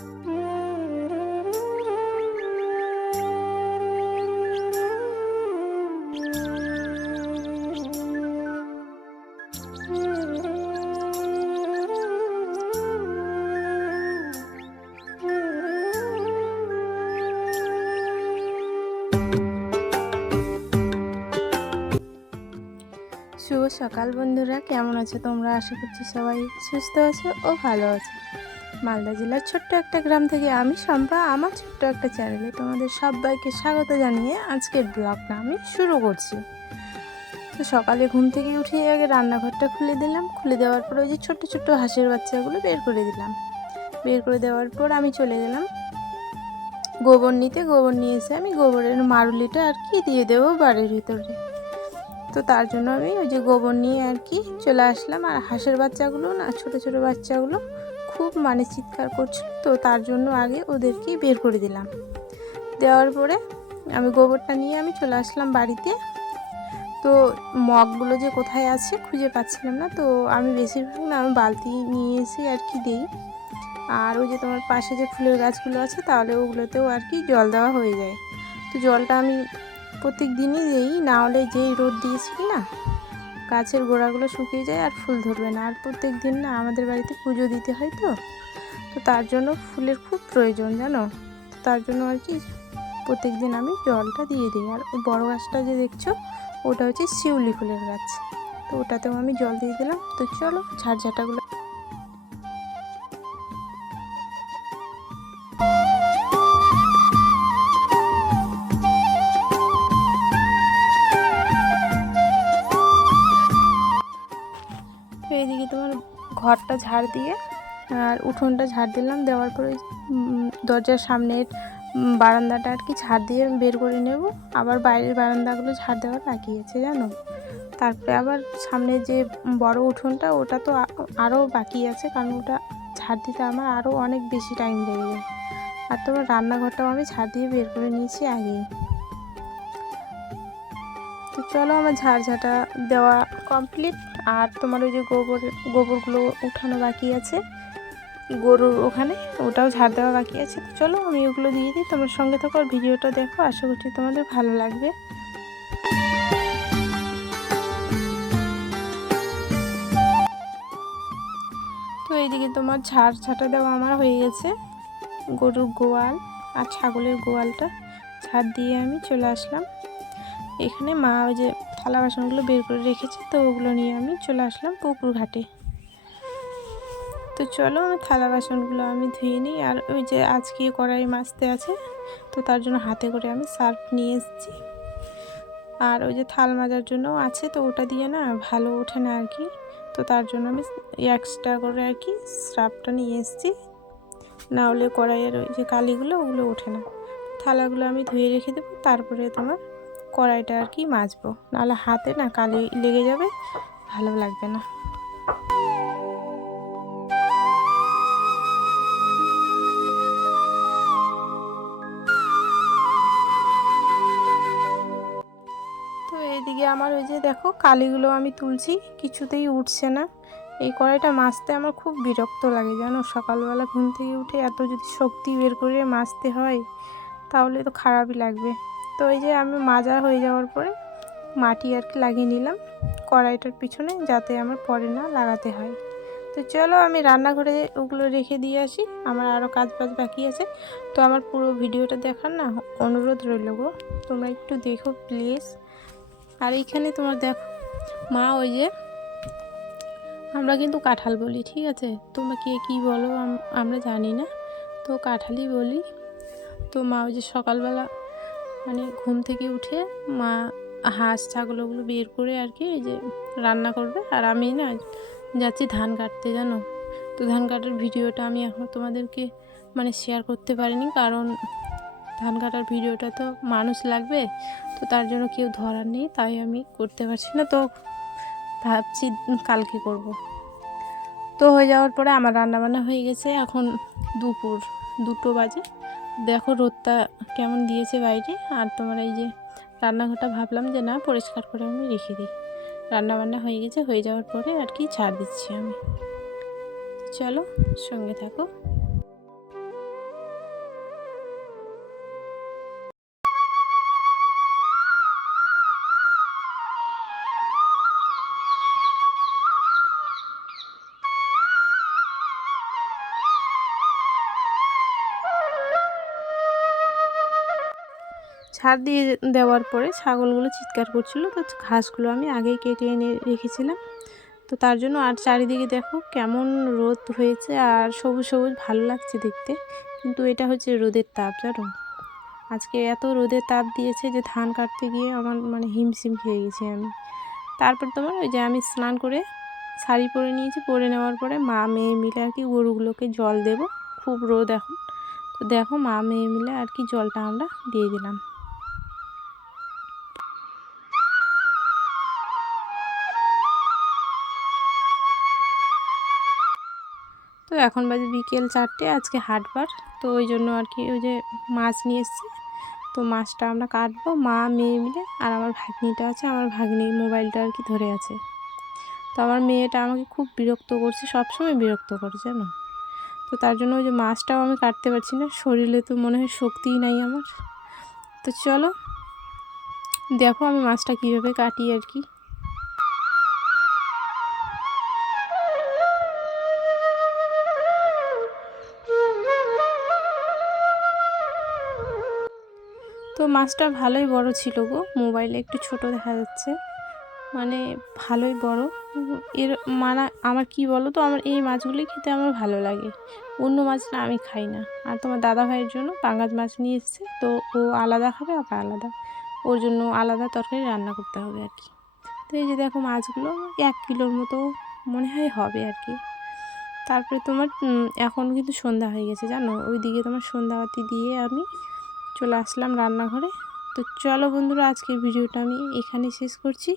শুভ সকাল বন্ধুরা, কেমন আছো তোমরা? আশা করছি সবাই সুস্থ আছো ও ভালো আছো। মালদা জেলার ছোট্ট একটা গ্রাম থেকে আমি শম্পা আমার ছোট্ট একটা চ্যানেলে তোমাদের সবাইকে স্বাগত জানিয়ে আজকের ব্লগটা আমি শুরু করছি। তো সকালে ঘুম থেকে উঠে আগে রান্নাঘরটা খুলে দিলাম। খুলে দেওয়ার পর ওই যে ছোট্ট ছোট্ট হাঁসের বাচ্চাগুলো বের করে দিলাম। বের করে দেওয়ার পর আমি চলে গেলাম গোবর নিতে। গোবর নিয়ে এসে আমি গোবরের মারুলিটা আর কি দিয়ে দেবো বাড়ির ভিতরে। তো তার জন্য আমি ওই যে গোবর নিয়ে আর কি চলে আসলাম। আর হাঁসের বাচ্চাগুলো না, ছোট ছোট বাচ্চাগুলো খুব চিৎকার করছিল, তো তার জন্য আগে ওদেরকে বের করে দিলাম। দেওয়ার পরে আমি গোবরটা নিয়ে আমি চলে আসলাম বাড়িতে। তো মগগুলো যে কোথায় আছে খুঁজে পাচ্ছিলাম না, তো আমি বেশিরভাগ না আমি বালতি নিয়ে এসে আর কি দেই। আর ওই যে তোমার পাশে যে ফুলের গাছগুলো আছে তাহলে ওগুলোতেও আর কি জল দেওয়া হয়ে যায়। তো জলটা আমি প্রত্যেক দিনই দিই, না হলে যেই রোদ দিয়েছি না গাছের গোড়াগুলো শুকিয়ে যায় আর ফুল ধরবে না। আর প্রত্যেক দিন না আমাদের বাড়িতে পুজো দিতে হয়, তো তার জন্য ফুলের খুব প্রয়োজন জানো। তো তার জন্য আর কি প্রত্যেক দিন আমি জলটা দিয়ে দিই। আর ওই বড়ো গাছটা যে দেখছো ওটা হচ্ছে শিউলি ফুলের গাছ, তো ওটাতেও আমি জল দিয়ে দিলাম। তো চলো ঝাড়ঝাঁটাগুলো এইদিকে তোমার ঘরটা ঝাড় দিয়ে আর উঠোনটা ঝাড় দিলাম। দেওয়ার পরে দরজার সামনের বারান্দাটা আর কি ঝাড় দিয়ে বের করে নেব। আবার বাইরের বারান্দাগুলো ঝাড় দেওয়ার বাকি আছে জানো। তারপরে আবার সামনে যে বড় উঠোনটা ওটা তো আরও বাকি আছে, কারণ ওটা ঝাড় দিতে আমার আরও অনেক বেশি টাইম লেগে যায়। আর তোমার রান্নাঘরটাও আমি ঝাড় দিয়ে বের করে নিয়েছি আগেই। তো চলো আমার ঝাড়ঝাঁটা দেওয়া কমপ্লিট। আর তোমার ওই যে গোবরগুলো উঠানো বাকি আছে গরুর ওখানে, ওটাও ঝাড় দেওয়া বাকি আছে। তো চলো আমি ওগুলো দিয়ে দিই, তোমার সঙ্গে থাকো আর ভিডিওটা দেখো, আশা করছি তোমাদের ভালো লাগবে। তো এইদিকে তোমার ঝাড় দেওয়া আমার হয়ে গেছে। গরুর গোয়াল আর ছাগলের গোয়ালটা ঝাড় দিয়ে আমি চলে আসলাম এখানে। মা ওই যে থালা বাসনগুলো বের করে রেখেছে, তো ওগুলো নিয়ে আমি চলে আসলাম পুকুর ঘাটে। তো চলো আমি থালা বাসনগুলো আমি ধুয়ে নিই। আর ওই যে আজকে কড়াই মাজতে আছে, তো তার জন্য হাতে করে আমি সার্ফ নিয়ে এসেছি। আর ওই যে থাল মাজার জন্য আছে, তো ওটা দিয়ে না ভালো ওঠে না আর কি, তো তার জন্য আমি এক্সট্রা করে আর কি সার্ফটা নিয়ে এসেছি। না হলে কড়াইয়ের ওই যে কালিগুলো ওগুলো ওঠে না। থালাগুলো আমি ধুয়ে রেখে দেবো, তারপরে তোমার কড়াইটা আর কি মাজবো, নাহলে হাতে না কালি লেগে যাবে, ভালো লাগবে না। তো এইদিকে আমার ওই যে দেখো কালিগুলো আমি তুলছি, কিছুতেই উঠছে না। এই কড়াইটা মাজতে আমার খুব বিরক্ত লাগে জানো। সকালবেলা ঘুম থেকে উঠে এত যদি শক্তি বের করে মাজতে হয় তাহলে তো খারাপই লাগবে। তো এই যে আমি মাজা হয়ে যাওয়ার পরে মাটি আর কি লাগিয়ে নিলাম কড়াইটার পিছনে, যাতে আমার পরে না লাগাতে হয়। তো চলো আমি রান্নাঘরে ওগুলো রেখে দিয়ে আসি, আমার আরও কাজ বাজ বাকি আছে। তো আমার পুরো ভিডিওটা দেখার না অনুরোধ রইল গো, তোমরা একটু দেখো প্লিজ। আর এইখানে তোমার দেখো মা ওই যে আমরা কিন্তু কাঁঠাল বলি, ঠিক আছে, তোমরা কে কী বলো আমরা জানি না, তো কাঁঠালই বলি। তো মা ওই যে সকালবেলা ঘুম থেকে উঠে মা হাঁস ছাগল ওগুলো বের করে আর কি এই যে রান্না করবে। আর আমি না যাচ্ছি ধান কাটতে জানো। তো ধান কাটার ভিডিওটা আমি এখন তোমাদেরকে শেয়ার করতে পারিনি, কারণ ধান কাটার ভিডিওটা তো মানুষ লাগবে, তো তার জন্য কেউ ধরার নেই, তাই আমি করতে পারছি না। তো ভাবছি কালকে করব। তো হয়ে যাওয়ার পরে আমার রান্নাবান্না হয়ে গেছে, এখন দুপুর 2টো বাজে। দেখো রোদটা কেমন দিয়েছে বাইরে। আর তোমার এই যে রান্নাঘরটা ভাবলাম যে না পরিষ্কার করে আমি রেখে দিই। রান্নাবান্না হয়ে গেছে, হয়ে যাওয়ার পরে আর কি ছাড় দিচ্ছি আমি। চলো সঙ্গে থাকো। ঝাড় দিয়ে দেওয়ার পরে ছাগলগুলো চিৎকার করছিল, তো ঘাসগুলো আমি আগেই কেটে এনে রেখেছিলাম। তো তার জন্য আর চারিদিকে দেখো কেমন রোদ হয়েছে, আর সবুজ সবুজ ভালো লাগছে দেখতে। কিন্তু এটা হচ্ছে রোদের তাপ, জানো আজকে এত রোদের তাপ দিয়েছে যে ধান কাটতে গিয়ে আমার মানে হিমশিম খেয়ে গেছি আমি। তারপর তোমার ওই যে আমি স্নান করে শাড়ি পরে নিয়েছি, পরে নেওয়ার পরে মা মেয়ে মিলে আর কি গরুগুলোকে জল দেব। খুব রোদ এখন, তো দেখো মা মেয়ে মিলে আর কি জলটা আমরা দিয়ে দিলাম। তো এখন বাজে বিকেল 4টে, আজকে হাটবার, তো ওই জন্য আর কি ওই যে মাছ নিয়ে এসেছি, তো মাছটা আমরা কাটবো মা মেয়ে মিলে। আর আমার ভাগ্নিটা আছে, আমার ভাগ্নি মোবাইলটা আর কি ধরে আছে। তো আমার মেয়েটা আমাকে খুব বিরক্ত করছে, সবসময় বিরক্ত করে জানো। তো তার জন্য ওই যে মাছটাও আমি কাটতে পারছি না, শরীরে তো মনে হয় শক্তিই নাই আমার। তো চলো দেখো আমি মাছটা কীভাবে কাটি আর কি। তো মাছটা ভালোই বড় ছিল গো, মোবাইলে একটু ছোট দেখা যাচ্ছে, মানে ভালোই বড়। এর মানে আমার কি বলো তো, আমার এই মাছগুলি খেতে আমার ভালো লাগে, অন্য মাছ না আমি খাই না। আর তোমার দাদা ভাইয়ের জন্য পাঙ্গাস মাছ নিয়ে এসেছে, তো ও আলাদা খাবে, আবার আলাদা ওর জন্য আলাদা তরকারি রান্না করতে হবে আর কি। তো এই যে দেখো মাছগুলো 1 কিলোর মতো মনে হয় হবে আর কি। তারপরে তোমার এখন কিন্তু সন্ধ্যা হয়ে গেছে জানো, ওইদিকে তোমার সন্ধ্যাবাতি দিয়ে আমি চলে আসলাম রান্নাঘরে। তো চলো বন্ধুরা, আজকের ভিডিওটা আমি এখানে শেষ করছি।